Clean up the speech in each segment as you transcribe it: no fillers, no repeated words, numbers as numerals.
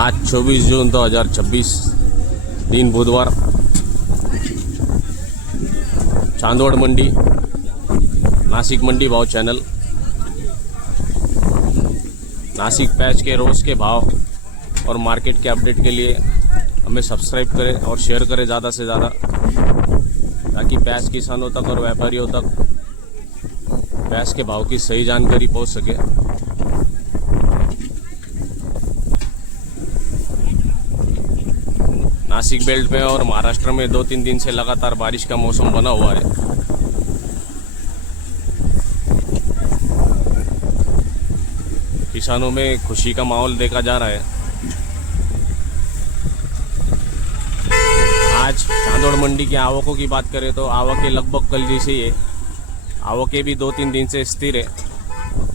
आज 24 जून 2026 दिन बुधवार, चांदोड़ मंडी, नासिक मंडी भाव चैनल। नासिक पैच के रोज़ के भाव और मार्केट के अपडेट के लिए हमें सब्सक्राइब करें और शेयर करें ज़्यादा से ज़्यादा, ताकि पैच किसानों तक और व्यापारियों तक पैच के भाव की सही जानकारी पहुंच सके। नासिक बेल्ट में और महाराष्ट्र में 2-3 दिन से लगातार बारिश का मौसम बना हुआ है। किसानों में खुशी का माहौल देखा जा रहा है। आज चांदोड़ मंडी की आवकों की बात करें तो आवकें लगभग कल जैसे ही है। आवकें भी 2-3 दिन से स्थिर है।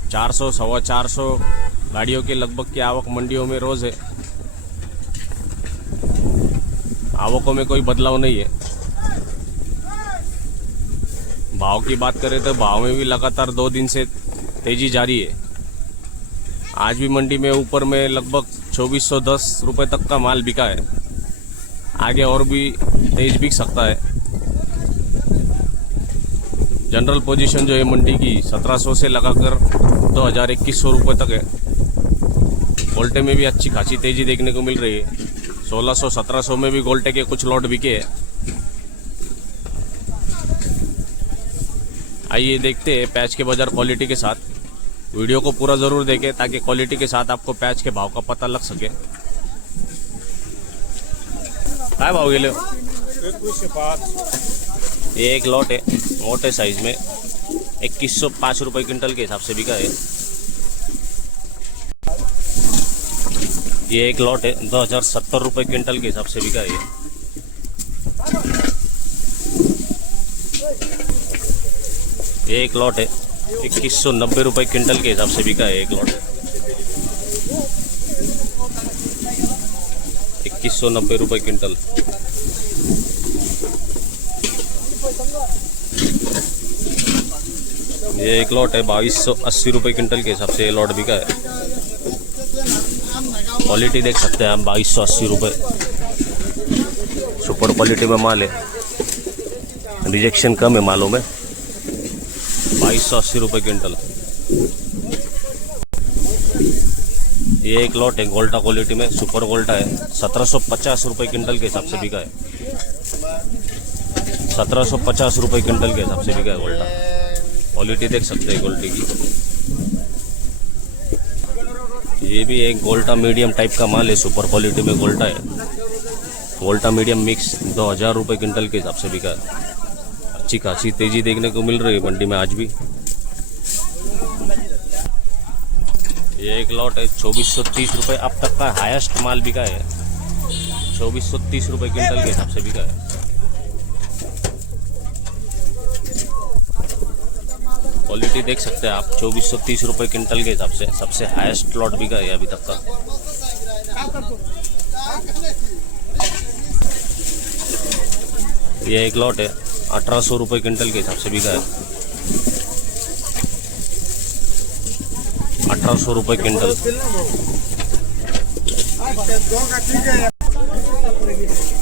400 सवा 400 गाड़ियों के लगभग की आवक मंडियों में रोज़ है। आवकों में कोई बदलाव नहीं है। भाव की बात करें तो भाव में भी लगातार 2 दिन से तेजी जारी है। आज भी मंडी में ऊपर में लगभग 2410 रुपये तक का माल बिका है। आगे और भी तेज बिक सकता है। जनरल पोजीशन जो है मंडी की 1700 से लगाकर 2100 रुपये तक है। गोल्टे में भी अच्छी खासी तेजी देखने को मिल रही है। 1600-1700 में भी गोल्टे के कुछ लॉट बिके हैं। आइए देखते हैं पैच के बाजार क्वालिटी के साथ। वीडियो को पूरा ज़रूर देखें ताकि क्वालिटी के साथ आपको पैच के भाव का पता लग सके। क्या भाव गेले? 2105। ये एक लॉट है मोटे साइज में, 2105 रुपये क्विंटल के हिसाब से बिका है। ये एक लॉट है 2070 रुपये क्विंटल के हिसाब से बिका है। ये एक लॉट है 2190 रुपये क्विंटल के हिसाब से बिका है। एक लॉट 2190 रुपये क्विंटल। ये एक लॉट है 2280 रुपये क्विंटल के हिसाब से ये लॉट बिका है। क्वालिटी देख सकते हैं आप, 2280 रुपये। सुपर क्वालिटी में माल है, रिजेक्शन कम है मालों में। 2280 रुपये क्विंटल। ये एक लॉट है गोल्टा क्वालिटी में, सुपर गोल्टा है। 1750 रुपये क्विंटल के हिसाब से बिका है। 1750 रुपये क्विंटल के हिसाब से बिका है गोल्टा। क्वालिटी देख सकते हैं गोल्टी की। ये भी एक गोल्टा मीडियम टाइप का माल है, सुपर क्वालिटी में गोल्टा है। गोल्टा मीडियम मिक्स 2000 रुपये क्विंटल के हिसाब से बिका है। अच्छी खासी तेजी देखने को मिल रही है मंडी में आज भी। ये एक लॉट है 2430 रुपये अब तक का हाईएस्ट माल बिका है। 2430 रुपये क्विंटल के हिसाब से बिका है। क्वालिटी देख सकते हैं आप, 2430 रुपये क्विंटल के हिसाब से सबसे हाईएस्ट लॉट बिका है अभी तक का। ये एक लॉट है 1800 रुपये क्विंटल के हिसाब से बिका है। 1800 रुपये क्विंटल।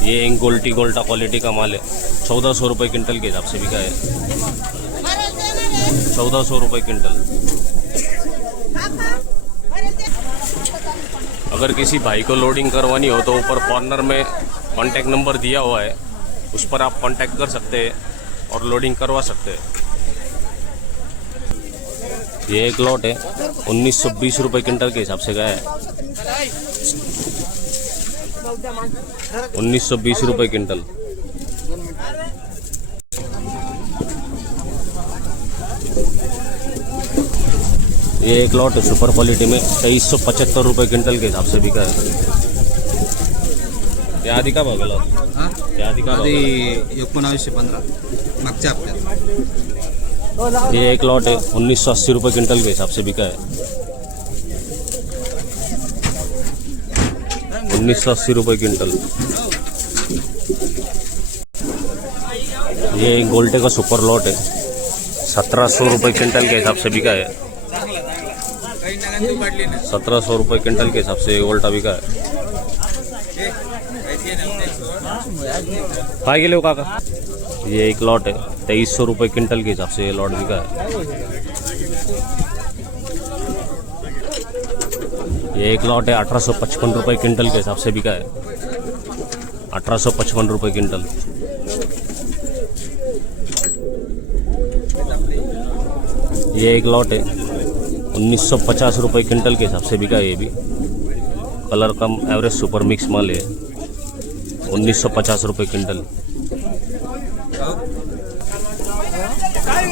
ये एक गोल्टा क्वालिटी का माल है, 1400 रुपये क्विंटल के हिसाब से बिका है। 1400 रुपये क्विंटल। अगर किसी भाई को लोडिंग करवानी हो तो ऊपर कॉर्नर में कॉन्टैक्ट नंबर दिया हुआ है, उस पर आप कांटेक्ट कर सकते हैं और लोडिंग करवा सकते हैं। ये एक लॉट है 1920 रुपये क्विंटल के हिसाब से गया है। 1920 रुपये क्विंटल। ये एक लॉट है सुपर क्वालिटी में 2375 रुपये क्विंटल के हिसाब से बिका है। या आधी का भाव या आधी का 1915 मागच्या हप्त्यात। ये एक लॉट है 1980 रुपये क्विंटल के हिसाब से बिका है। 1980 रुपये क्विंटल। ये एक गोल्टे का सुपर लॉट है 1700 रुपये क्विंटल के हिसाब से बिका है। 1700 रुपये क्विंटल के हिसाब से गोल्टा बिका है। काय गेले हो काका? ये एक लॉट है 2300 रुपये क्विंटल के हिसाब से ये लॉट बिका है। ये एक लॉट है 1855 रुपये क्विंटल के हिसाब से बिका है। 1855 रुपये क्विंटल। ये एक लॉट है 1950 रुपये क्विंटल के हिसाब से बिका है। ये भी कलर कम एवरेज सुपर मिक्स माल है। 1950 रुपये क्विंटल।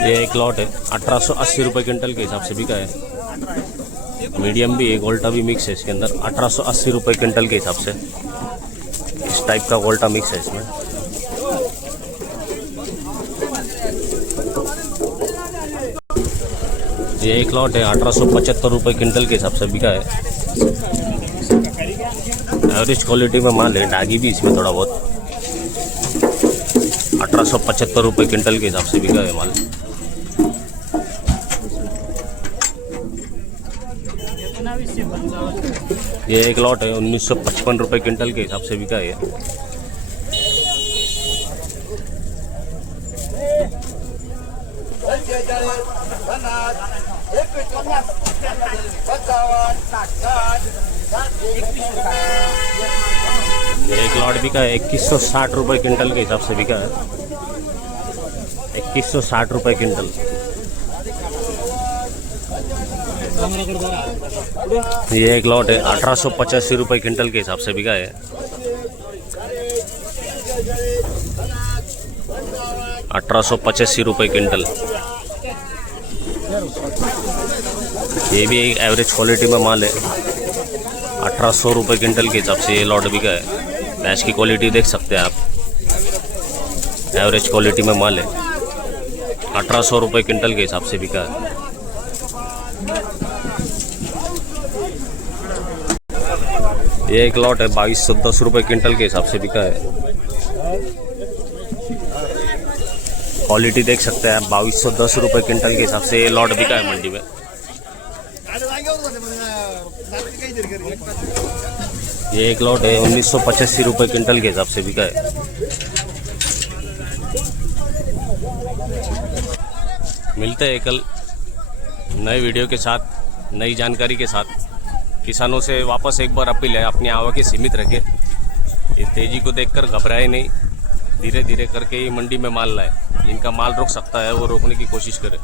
ये एक लॉट है 1880 रुपये क्विंटल के हिसाब से बिका है। मीडियम भी है, गोल्टा भी मिक्स है इसके अंदर। 1880 रुपये क्विंटल के हिसाब से इस टाइप का गोल्टा मिक्स है इसमें। ये एक लॉट है 1875 रुपये क्विंटल के हिसाब से बिका है। एवरेज क्वालिटी में माल है, डागी भी इसमें थोड़ा बहुत। 1875 रुपये क्विंटल के हिसाब से बिका है माल। ये एक लॉट है 1955 रुपये क्विंटल के हिसाब से बिका है। ये एक लॉट बिका है 2160 रुपये क्विंटल के हिसाब से बिका है। 2160 रुपये क्विंटल। ये एक लॉट है 1885 रुपये क्विंटल के हिसाब से बिका है। 1885 रुपये क्विंटल। ये भी एक एवरेज क्वालिटी में माल है। 1800 रुपये क्विंटल के हिसाब से ये लॉट बिका है। भैंस की क्वालिटी देख सकते हैं आप। एवरेज क्वालिटी में माल है। 1800 रुपये क्विंटल के हिसाब से बिका है। ये एक लॉट है 2210 रुपये क्विंटल के हिसाब से बिका है। क्वालिटी देख सकते हैं आप। 2210 रुपये क्विंटल के हिसाब से ये लॉट बिका है मंडी में। ये एक लॉट है 1985 रुपये क्विंटल के हिसाब से बिका है। मिलते हैं कल नए वीडियो के साथ, नई जानकारी के साथ। किसानों से वापस एक बार अपील है, अपनी आवकें सीमित रखें। ये तेज़ी को देखकर घबराए नहीं, धीरे धीरे करके ही मंडी में माल लाए। जिनका माल रुक सकता है वो रोकने की कोशिश करें।